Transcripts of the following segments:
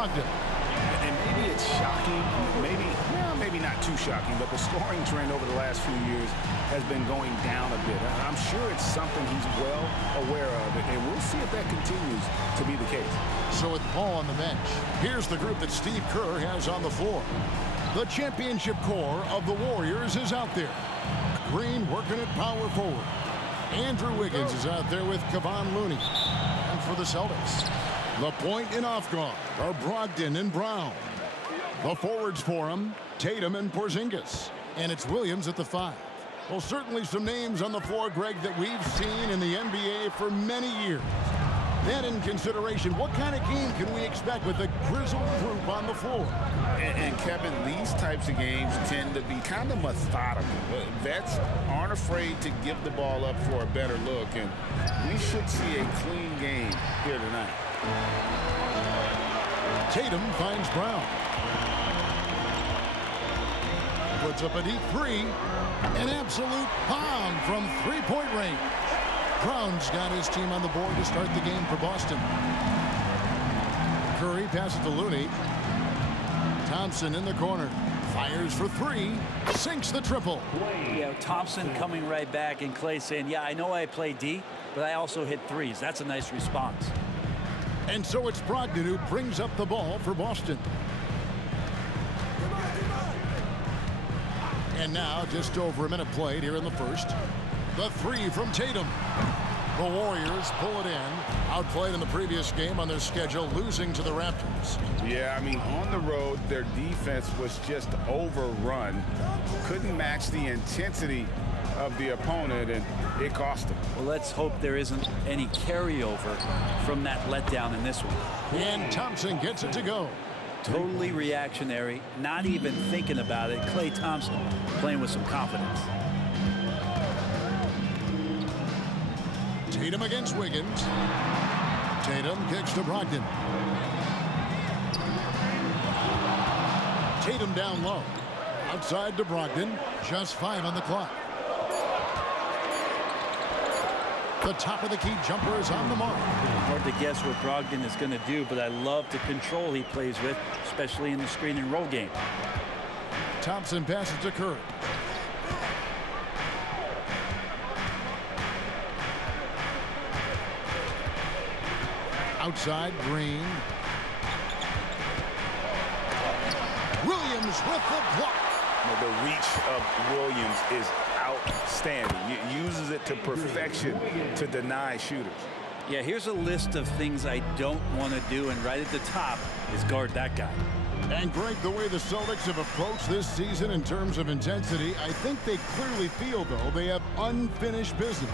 Brogdon. And maybe it's shocking, maybe not too shocking, but the scoring trend over the last few years has been going down a bit. I'm sure it's something he's well aware of, and we'll see if that continues to be the case. So with Paul on the bench, here's the group that Steve Kerr has on the floor. The championship core of the Warriors is out there. Green working at power forward. Andrew Wiggins is out there with Kevon Looney. And for the Celtics, the point and off guard are Brogdon and Brown. The forwards for him, Tatum and Porzingis. And it's Williams at the 5. Well, certainly some names on the floor, Greg, that we've seen in the NBA for many years. That in consideration, what kind of game can we expect with a grizzled group on the floor? And Kevin, these types of games tend to be kind of methodical. Vets aren't afraid to give the ball up for a better look, and we should see a clean game here tonight. Tatum finds Brown. Puts up a deep three. An absolute bomb from three-point range. Brown's got his team on the board to start the game for Boston. Curry passes to Looney. Thompson in the corner. Fires for three. Sinks the triple. Yeah, Thompson coming right back, and Clay saying, yeah, I know I play D, but I also hit threes. That's a nice response. And so it's Brogdon who brings up the ball for Boston. And now just over a minute played here in the first. The three from Tatum. The Warriors pull it in. Outplayed in the previous game on their schedule, losing to the Raptors. Yeah, I mean, on the road, their defense was just overrun. Couldn't match the intensity of the opponent, and it cost them. Well, let's hope there isn't any carryover from that letdown in this one. And Thompson gets it to go. Totally reactionary, not even thinking about it. Klay Thompson playing with some confidence. Tatum against Wiggins. Tatum kicks to Brogdon. Tatum down low. Outside to Brogdon. Just 5 on the clock. The top of the key jumper is on the mark. Hard to guess what Brogdon is going to do, but I love the control he plays with, especially in the screen and roll game. Thompson passes to Curry. Outside, Green. Williams with the block. The reach of Williams is outstanding. He uses it to perfection to deny shooters. Yeah, here's a list of things I don't want to do, and right at the top is guard that guy. And Greg, the way the Celtics have approached this season in terms of intensity, I think they clearly feel, though, they have unfinished business.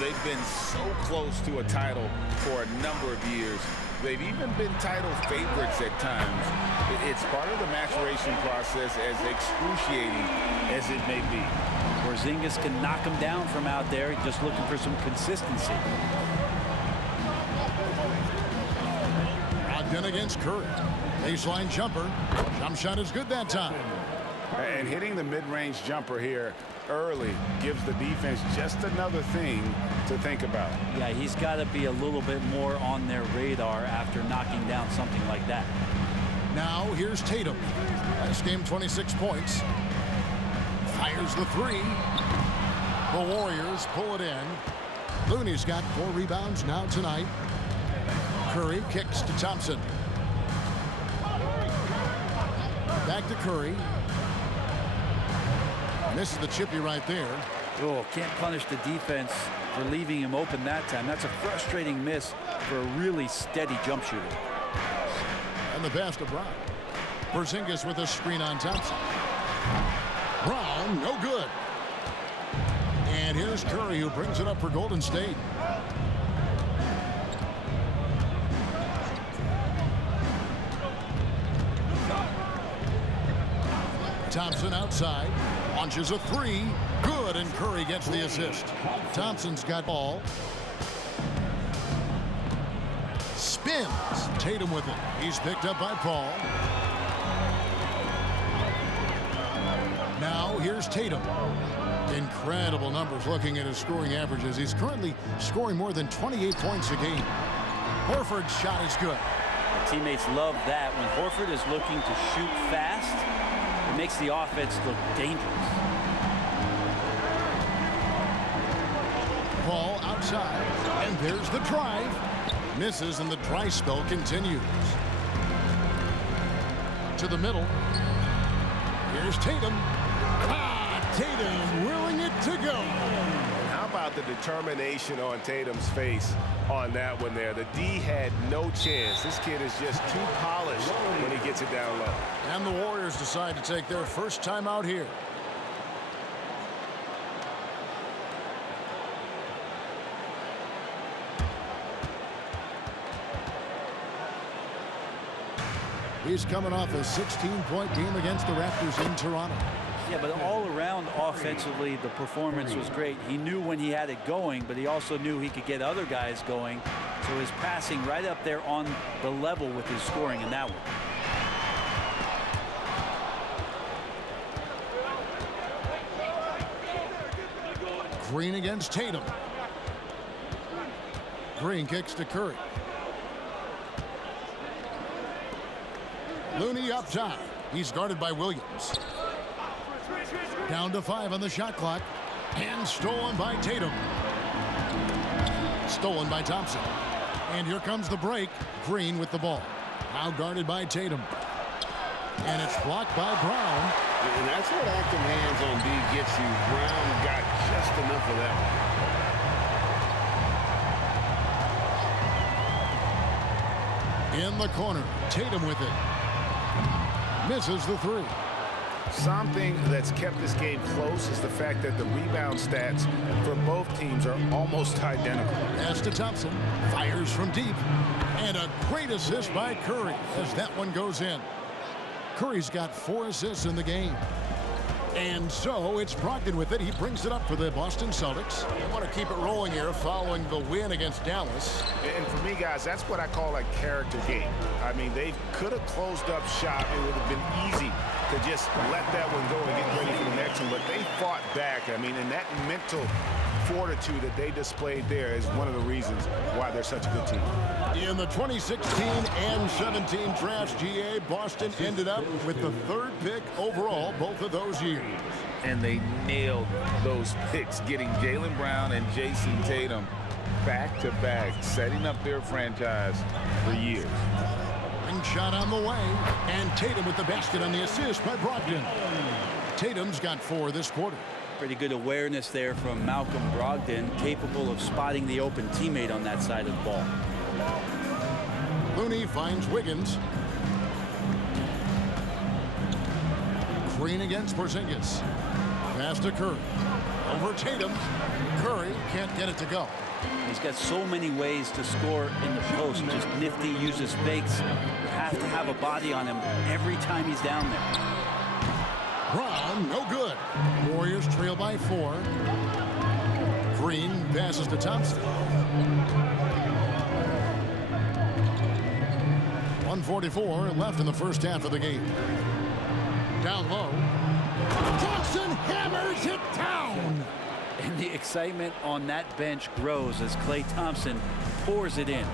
They've been so close to a title for a number of years. They've even been title favorites at times. It's part of the maturation process, as excruciating as it may be. Porzingis can knock him down from out there, just looking for some consistency. Brogdon against Curry. Baseline jumper. Jump shot is good that time. And hitting the mid-range jumper here early gives the defense just another thing to think about. Yeah, he's got to be a little bit more on their radar after knocking down something like that. Now here's Tatum. Last game, 26 points. Fires the three. The Warriors pull it in. Looney's got 4 rebounds now tonight. Curry kicks to Thompson. Back to Curry. And this is the chippy right there. Oh, can't punish the defense for leaving him open that time. That's a frustrating miss for a really steady jump shooter. And the pass to Brown. Porzingis with a screen on Thompson. Brown, no good. And here's Curry, who brings it up for Golden State. Thompson outside. Launches a three. Good, and Curry gets the assist. Thompson's got ball. Spins. Tatum with it. He's picked up by Paul. Now here's Tatum. Incredible numbers looking at his scoring averages. He's currently scoring more than 28 points a game. Horford's shot is good. Teammates love that. When Horford is looking to shoot fast, it makes the offense look dangerous. Ball outside, and there's the drive. Misses, and the dry spell continues. To the middle. Here's Tatum. Tatum willing it to go. And how about the determination on Tatum's face on that one there? The D had no chance. This kid is just too polished when he gets it down low. And the Warriors decide to take their first time out here. He's coming off a 16-point game against the Raptors in Toronto. Yeah, but all around offensively, the performance was great. He knew when he had it going, but he also knew he could get other guys going. So his passing right up there on the level with his scoring in that one. Green against Tatum. Green kicks to Curry. Looney up top. He's guarded by Williams. Down to 5 on the shot clock. And stolen by Tatum. Stolen by Thompson. And here comes the break. Green with the ball. Now guarded by Tatum. And it's blocked by Brown. And that's what active hands on D gets you. Brown got just enough of that one. In the corner. Tatum with it. Misses the three. Something that's kept this game close is the fact that the rebound stats for both teams are almost identical. Pass to Thompson. Fires from deep. And a great assist by Curry as that one goes in. Curry's got 4 assists in the game. And so it's Brogdon with it. He brings it up for the Boston Celtics. They want to keep it rolling here following the win against Dallas. And for me, guys, that's what I call a character game. I mean, they could have closed up shop. It would have been easy to just let that one go and get ready for the next one. But they fought back. I mean, and that mental fortitude that they displayed there is one of the reasons why they're such a good team. In the 2016 and 17 drafts, GA, Boston ended up with the 3rd pick overall both of those years. And they nailed those picks, getting Jaylen Brown and Jayson Tatum back-to-back, setting up their franchise for years. Ring shot on the way, and Tatum with the basket on the assist by Brogdon. Tatum's got 4 this quarter. Pretty good awareness there from Malcolm Brogdon, capable of spotting the open teammate on that side of the ball. Looney finds Wiggins. Green against Porzingis. Pass to Curry. Over Tatum. Curry can't get it to go. He's got so many ways to score in the post. Just nifty, uses fakes. You have to have a body on him every time he's down there. Brown, no good. Warriors trail by 4. Green passes to Thompson. 1:44 left in the first half of the game. Down low. Thompson hammers it down. And the excitement on that bench grows as Klay Thompson pours it in.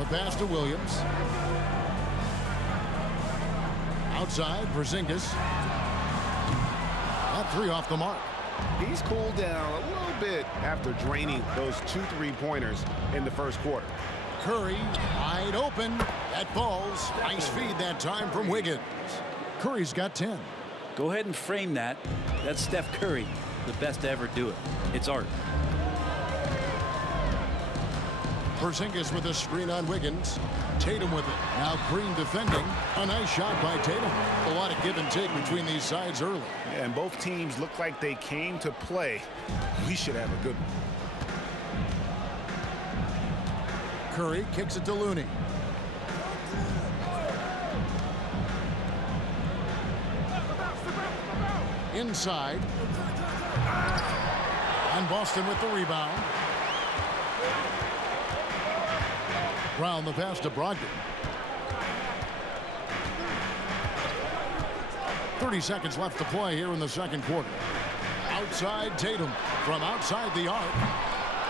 The pass to Williams. Outside, Porzingis. That 3 off the mark. He's cooled down a little bit after draining those 2 3-pointers in the first quarter. Curry wide open. That falls. Nice feed that time from Wiggins. Curry's got 10. Go ahead and frame that. That's Steph Curry, the best to ever do it. It's art. Porzingis with a screen on Wiggins. Tatum with it. Now Green defending. A nice shot by Tatum. A lot of give and take between these sides early. Yeah, and both teams look like they came to play. We should have a good one. Curry kicks it to Looney. Inside. And Boston with the rebound. Brown the pass to Brogdon. 30 seconds left to play here in the second quarter. Outside Tatum from outside the arc.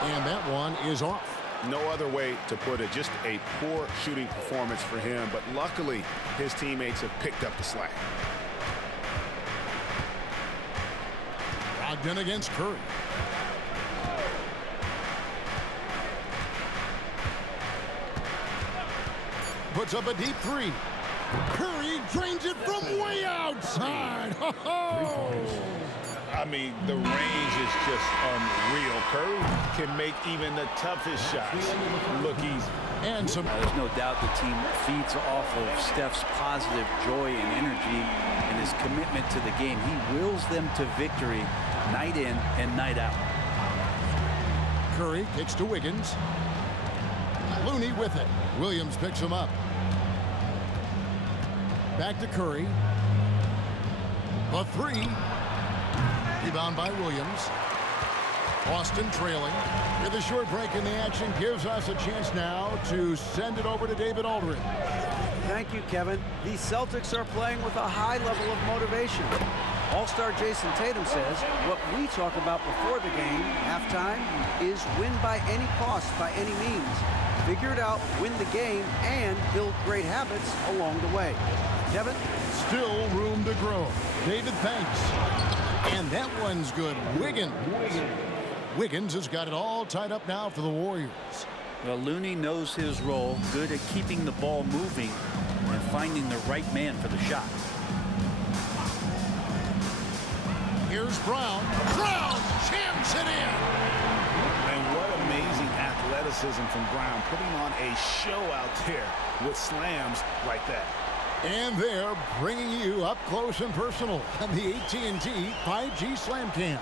And that one is off. No other way to put it. Just a poor shooting performance for him. But luckily, his teammates have picked up the slack. Brogdon against Curry. Puts up a deep three. Curry drains it from way outside. I mean, the range is just unreal. Curry can make even the toughest shots look easy. And some. There's no doubt the team feeds off of Steph's positive joy and energy and his commitment to the game. He wills them to victory night in and night out. Curry kicks to Wiggins. Looney with it. Williams picks him up. Back to Curry. A three. Rebound by Williams. Boston trailing. With a short break in the action gives us a chance now to send it over to David Aldridge. Thank you, Kevin. The Celtics are playing with a high level of motivation. All-star Jayson Tatum says what we talk about before the game, halftime, is win by any cost, by any means. Figure it out, win the game, and build great habits along the way. Kevin? Still room to grow. David, thanks. And that one's good. Wiggins has got it all tied up now for the Warriors. Well, Looney knows his role, good at keeping the ball moving and finding the right man for the shot. Here's Brown. Brown jams it in. And what amazing athleticism from Brown, putting on a show out there with slams like that. And they're bringing you up close and personal on the AT&T 5G Slam Cam.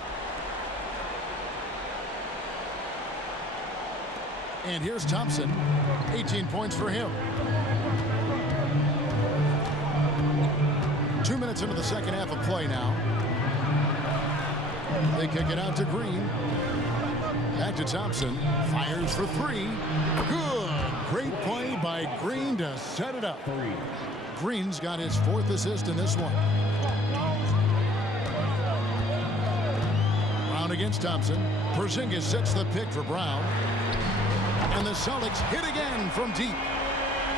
And here's Thompson. 18 points for him. 2 minutes into the second half of play now. They kick it out to Green. Back to Thompson. Fires for three. Good. Great play by Green to set it up. Green's got his fourth assist in this one. Brown against Thompson. Porzingis sets the pick for Brown. And the Celtics hit again from deep.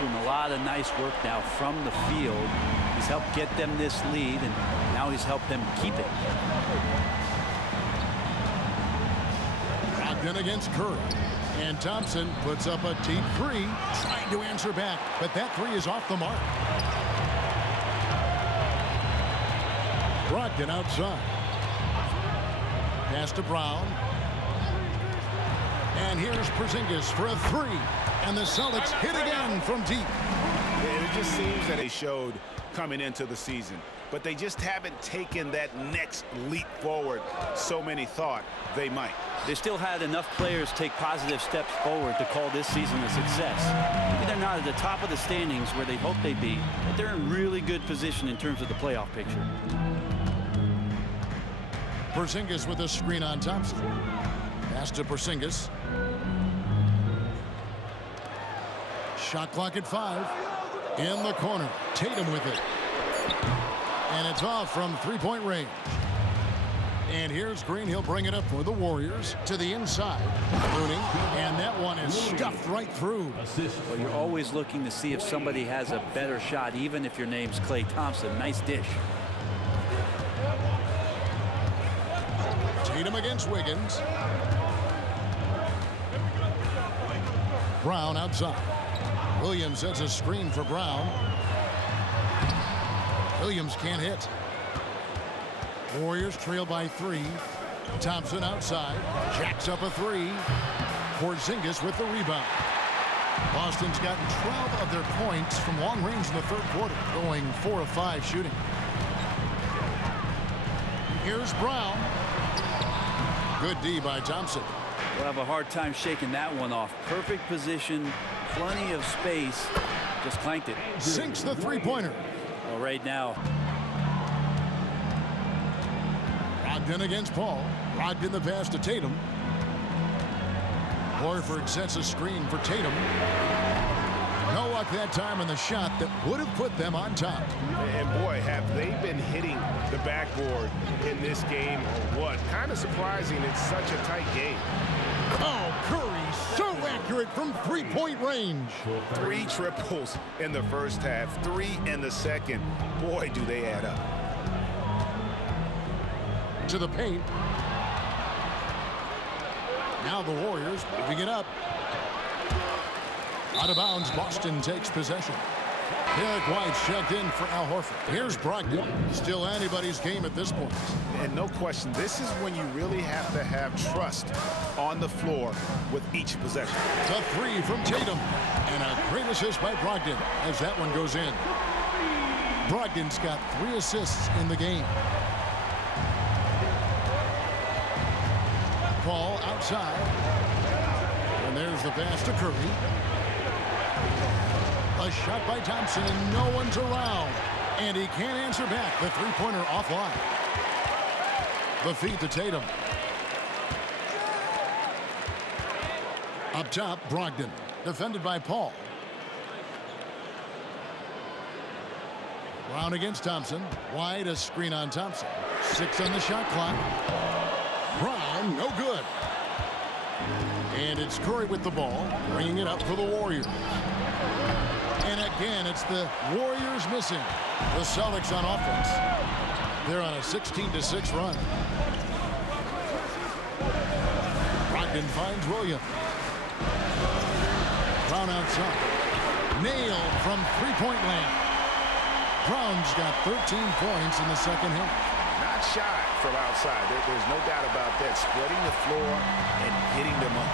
Doing a lot of nice work now from the field. He's helped get them this lead, and now he's helped them keep it. Brogdon against Curry. And Thompson puts up a deep three, trying to answer back, but that three is off the mark. Brogdon outside. Pass to Brown. And here's Porzingis for a three. And the Celtics hit again from deep. Yeah, it just seems that they showed coming into the season, but they just haven't taken that next leap forward so many thought they might. They still had enough players take positive steps forward to call this season a success. Maybe they're not at the top of the standings where they hope they'd be, but they're in really good position in terms of the playoff picture. Porzingis with a screen on Thompson. Pass to Porzingis. Shot clock at 5. In the corner. Tatum with it. And it's off from three-point range. And here's Green. He'll bring it up for the Warriors to the inside. Looney. And that one is stuffed right through. Well, you're always looking to see if somebody has a better shot, even if your name's Klay Thompson. Nice dish. Tatum against Wiggins. Brown outside. Williams sets a screen for Brown. Williams can't hit. Warriors trail by 3. Thompson outside. Jacks up a 3. Porzingis with the rebound. Boston's gotten 12 of their points from long range in the third quarter, going 4 of 5 shooting. Here's Brown. Good D by Thompson. We'll have a hard time shaking that one off. Perfect position, plenty of space. Just clanked it. Sinks the three-pointer. Well, right now. Brogdon against Paul. Brogdon the pass to Tatum. Horford sets a screen for Tatum. No luck that time in the shot that would have put them on top. And boy, have they been hitting the backboard in this game or what? Kind of surprising. It's such a tight game. Oh, Curry so accurate accurate from three-point range. 3 triples in the first half, 3 in the second. Boy, do they add up. To the paint. Now the Warriors moving it up. Out of bounds, Boston takes possession. Derek White's checked in for Al Horford. Here's Brogdon. Still anybody's game at this point. And no question, this is when you really have to have trust on the floor with each possession. The 3 from Tatum. And a great assist by Brogdon as that one goes in. Brogdon's got 3 assists in the game. Paul outside. And there's the pass to Curry. A shot by Thompson, and no one's around. And he can't answer back. The three-pointer offline. The feed to Tatum. Up top, Brogdon. Defended by Paul. Brown against Thompson. Wide, a screen on Thompson. 6 on the shot clock. Brown, no good. And it's Curry with the ball, bringing it up for the Warriors. And again, it's the Warriors missing. The Celtics on offense. They're on a 16-6 run. Brogdon finds Williams. Brown outside. Nailed from three-point land. Brown's got 13 points in the second half. Not shy from outside. There's no doubt about that. Spreading the floor and getting them up.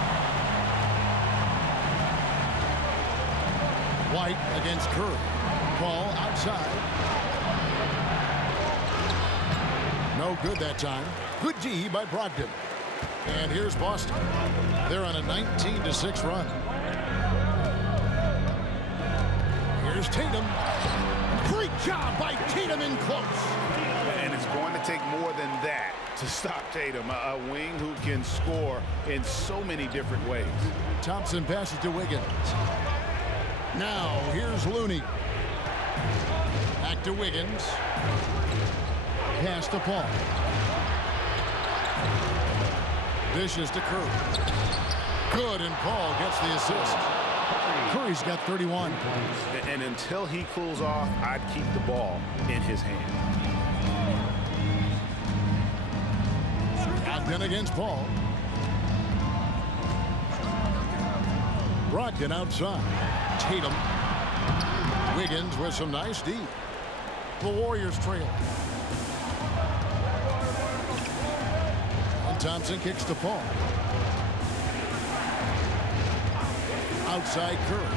White against Curry. Paul outside. No good that time. Good D by Brogdon. And here's Boston. They're on a 19-6 run. Here's Tatum. Great job by Tatum in close. And it's going to take more than that to stop Tatum. A wing who can score in so many different ways. Thompson passes to Wiggins. Now, here's Looney. Back to Wiggins. Pass to Paul. Dishes to Curry. Good, and Paul gets the assist. Curry's got 31. And until he cools off, I'd keep the ball in his hand. Brogdon against Paul. Brogdon outside. Tatum. Wiggins with some nice D. The Warriors trail. And Thompson kicks to Paul. Outside Curry.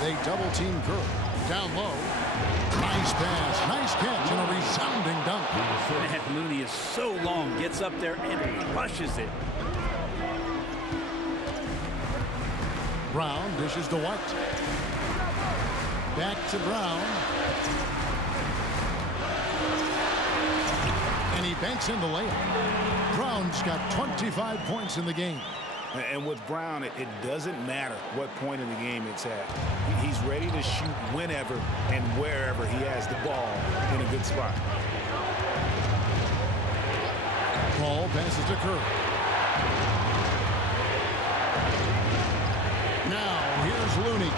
They double team Curry. Down low. Nice pass. Nice catch and a resounding dunk. Man, Looney is so long. Gets up there and flushes it. Brown dishes to White. Back to Brown. And he banks in the layup. Brown's got 25 points in the game. And with Brown, it doesn't matter what point in the game it's at. He's ready to shoot whenever and wherever he has the ball in a good spot. Paul passes to Curry. Now, here's Looney.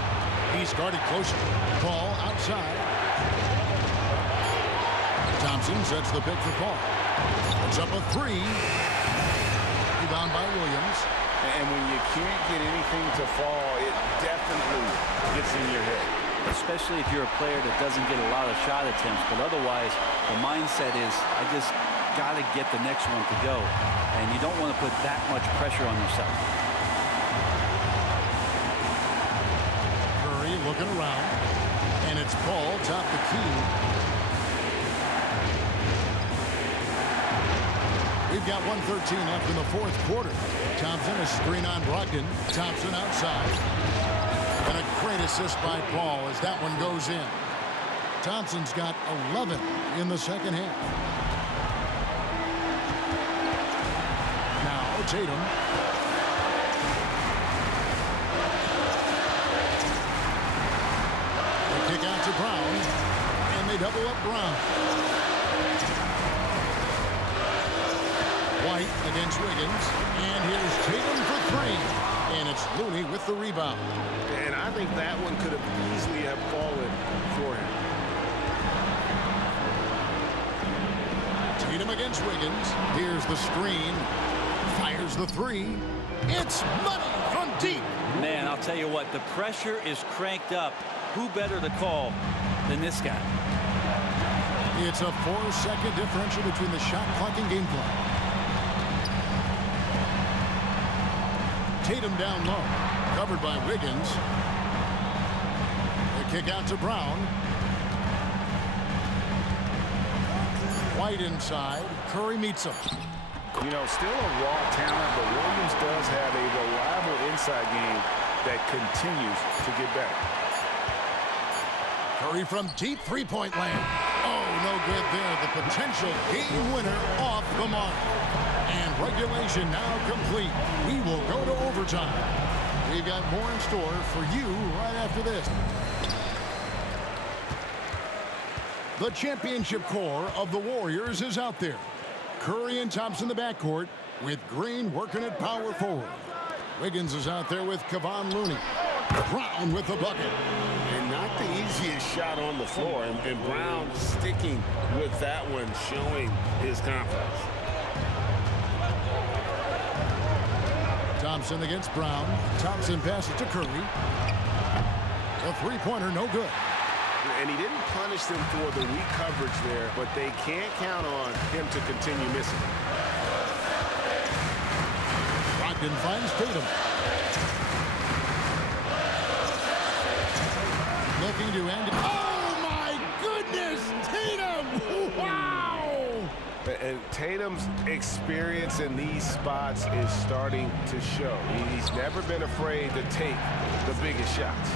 He's guarded closer. Paul outside. Thompson sets the pick for Paul. It's up a 3. Rebound by Williams. And when you can't get anything to fall, it definitely gets in your head. Especially if you're a player that doesn't get a lot of shot attempts. But otherwise, the mindset is, I just got to get the next one to go. And you don't want to put that much pressure on yourself. Curry looking around. And it's Paul top the key. We've got 1:13 left in the fourth quarter. Thompson, a screen on Brogdon. Thompson outside. And a great assist by Paul as that one goes in. Thompson's got 11 in the second half. Now Tatum. They kick out to Brown. And they double up Brown. White against Wiggins. And here's Tatum for three. And it's Looney with the rebound. And I think that one could have easily have fallen for him. Tatum against Wiggins. Here's the screen. Fires the three. It's money from deep. Man, I'll tell you what, the pressure is cranked up. Who better to call than this guy? It's a 4-second differential between the shot clock and game clock. Tatum down low, covered by Wiggins. The kick out to Brown. White inside. Curry meets him. You know, still a raw talent, but Williams does have a reliable inside game that continues to get better. Curry from deep three-point land. Oh, no good there. The potential game winner off the mark. And regulation now complete. We will go to overtime. We've got more in store for you right after this. The championship core of the Warriors is out there. Curry and Thompson in the backcourt with Green working at power forward. Wiggins is out there with Kevon Looney. Brown with the bucket. And not the easiest shot on the floor. And Brown sticking with that one, showing his confidence. Thompson against Brown. Thompson passes to Curry. A three-pointer, no good. And he didn't punish them for the weak coverage there, but they can't count on him to continue missing. Brogdon finds Tatum. Looking to end it. Oh, my goodness! Tatum! Wow! And Tatum's experience in these spots is starting to show. He's never been afraid to take the biggest shots.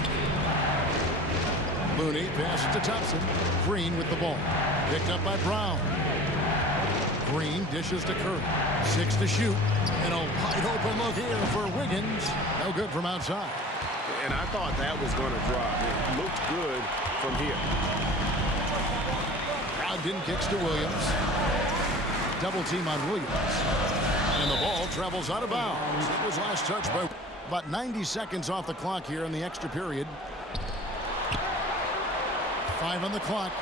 Looney passes to Thompson. Green with the ball. Picked up by Brown. Green dishes to Curry. 6 to shoot. And a wide open look here for Wiggins. No good from outside. And I thought that was going to drop. It looked good from here. Brogdon kicks to Williams. Double team on Williams. And the ball travels out of bounds. It was last touched by about 90 seconds off the clock here in the extra period. 5 on the clock.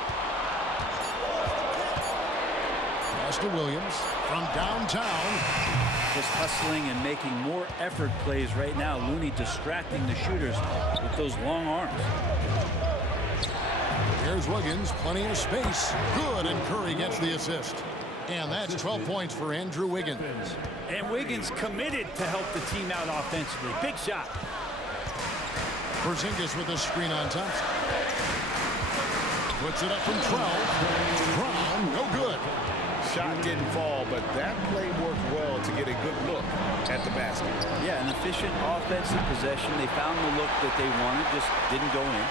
Pass to Williams from downtown. Just hustling and making more effort plays right now. Looney distracting the shooters with those long arms. Here's Wiggins, plenty of space. Good, and Curry gets the assist. And that's 12 points for Andrew Wiggins. And Wiggins committed to help the team out offensively. Big shot. Porzingis with a screen on Thompson. Puts it up from 12. Brown, no good. Shot didn't fall, but that play worked well to get a good look at the basket. Yeah, an efficient offensive possession. They found the look that they wanted, just didn't go in.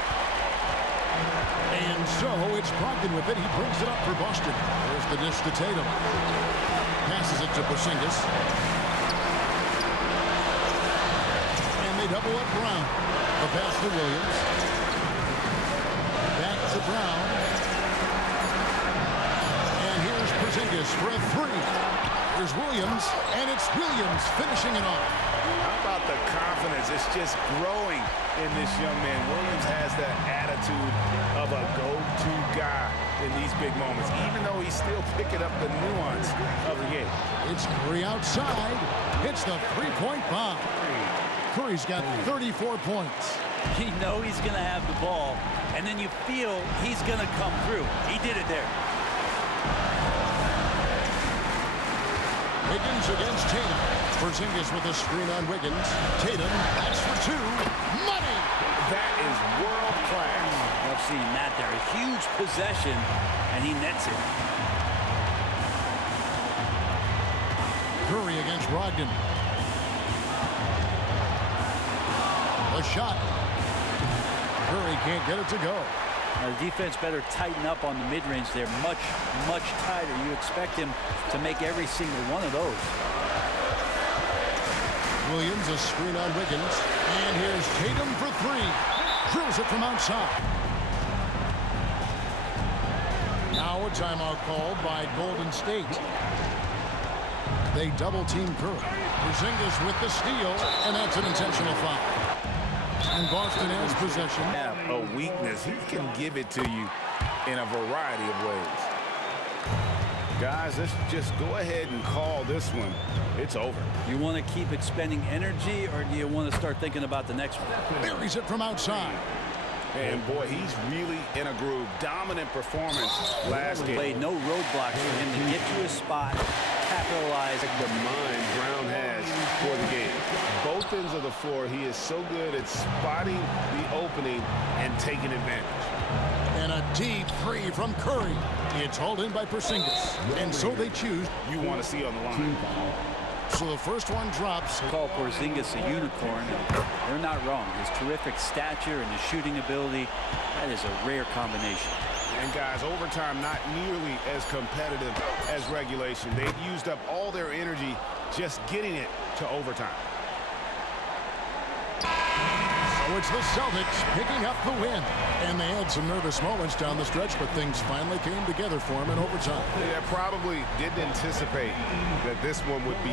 And so it's Brogdon with it. He brings it up for Boston. There's the dish to Tatum. Passes it to Porzingis. And they double up Brown. The pass to Williams. Back to Brown. And here's Porzingis for a three. Here's Williams. And it's Williams finishing it off. How about the confidence? It's just growing in this young man. Williams has that attitude of a go-to guy in these big moments, even though he's still picking up the nuance of the game. It's Curry outside. Hits the three-point bomb. Curry's got 34 points. You know he's going to have the ball, and then you feel he's going to come through. He did it there. Wiggins against Tatum. Porzingis with a screen on Wiggins. Tatum, that's for two. Money! That is world class. I've seen that there. A huge possession, and he nets it. Curry against Brogdon. A shot. Curry can't get it to go. Now, the defense better tighten up on the mid-range there. Much, much tighter. You expect him to make every single one of those. Williams, a screen on Wiggins. And here's Tatum for three. Drills it from outside. Now a timeout called by Golden State. They double-team Curry. Porzingis with the steal, and that's an intentional foul. And Boston has possession. Have a weakness. He can give it to you in a variety of ways. Guys, let's just go ahead and call this one. It's over. You want to keep expending energy, or do you want to start thinking about the next one? Buries it from outside. And boy, he's really in a groove. Dominant performance last game. No roadblocks for him to get to his spot, capitalize. The mind Brown has for the game. Both ends of the floor, he is so good at spotting the opening and taking advantage. And a deep three from Curry. It's hauled in by Porzingis. And so they choose. You want to see on the line. So the first one drops. Call Porzingis a unicorn, and they're not wrong. His terrific stature and his shooting ability, that is a rare combination. And guys, overtime not nearly as competitive as regulation. They've used up all their energy just getting it to overtime. So it's the Celtics picking up the win. And they had some nervous moments down the stretch, but things finally came together for them in overtime. They probably didn't anticipate that this one would be